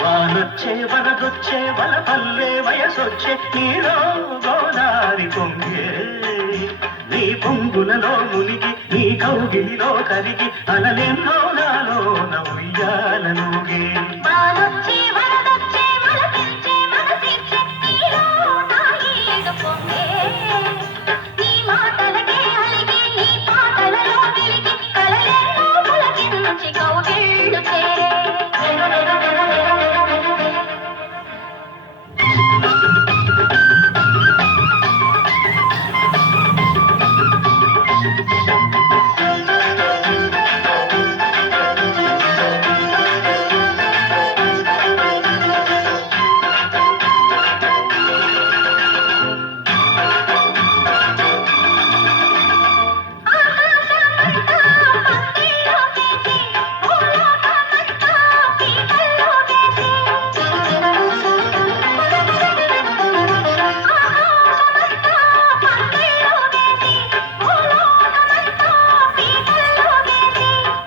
వానొచ్చే వరదొచ్చే వలపల్లే వయసొచ్చే నీలో గోదారి పొంగే నీ పొంగులలో మునిగి నీ కౌగిలిలో కరిగి అలలెన్నో నాలో ఉయ్యాలనుగే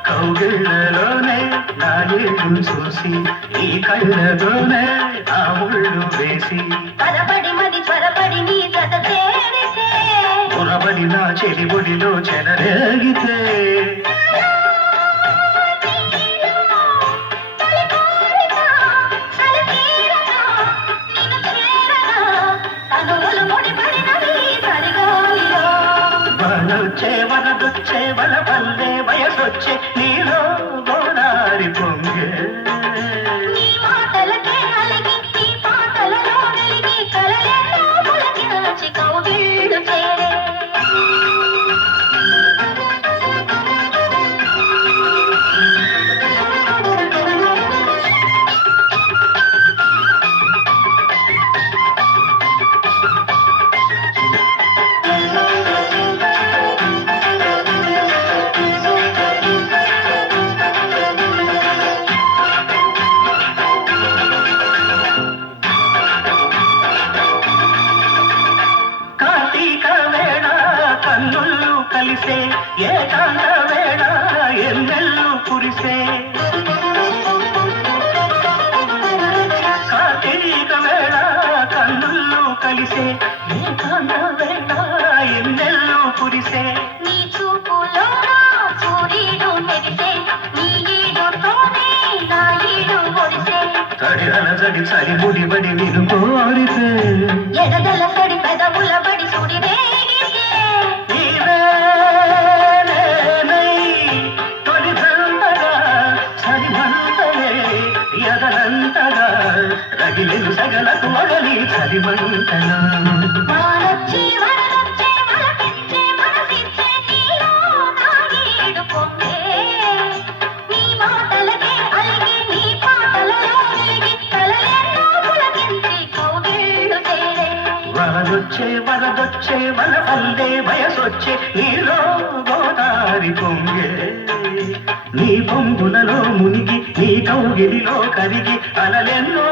కౌగిళ్ళలోనే నా ఏడు చూసి ఈ కళ్ళలోనే ఆ ముళ్ళు వేసి పరపడి మది త్వరపడి నీ జత చేరితే పురబడి నా చెలి ఒడిలో చెలరేగితే వనొచ్చే వరదొచ్చే వలపల్లే వయసొచ్చే నీలో గోదారి పొంగే నీ మాటలకే అలిగి నీ పాటలలో వెలిగి కలలెన్నో పులకించి కౌగిళ్ళు చేరే కన్నుళ్ళు కలిసే ఏకాంత వేళ ఎన్నెల్లు కురిసే కార్తీక వేళ కన్నుళ్ళు కలిసే ఏకాంత వేళ ఎన్నెల్లు కురిసే నీ చూపులో సూర్యుడు మెరిసే నీ ఈడుతోనే నా ఈడు ఒడిసే తడిరల జడి సరి ముడిబడి నిన్ను కోరితే ఎడదల సడి పెదవుల బడి సుడిదే ఎదలంతగా రగిలిను సగలకు వగలి చలిమంటనా వానొచ్చి వరదొచ్చే వలపించే మనసిచ్చే నీలో నా ఈడు పొంగే నీ మాటలకే అలిగి నీ పాటలలో వెలిగి కలలెన్నో పులకించి కౌగిళ్ళు చేరే వరదొచ్చే వరదొచ్చే వలపల్లే వయసొచ్చే నీలో గోదారి పొంగే నీ పొంగులలో మునిగి నీ కౌగిలిలో కరిగి అలలెన్నో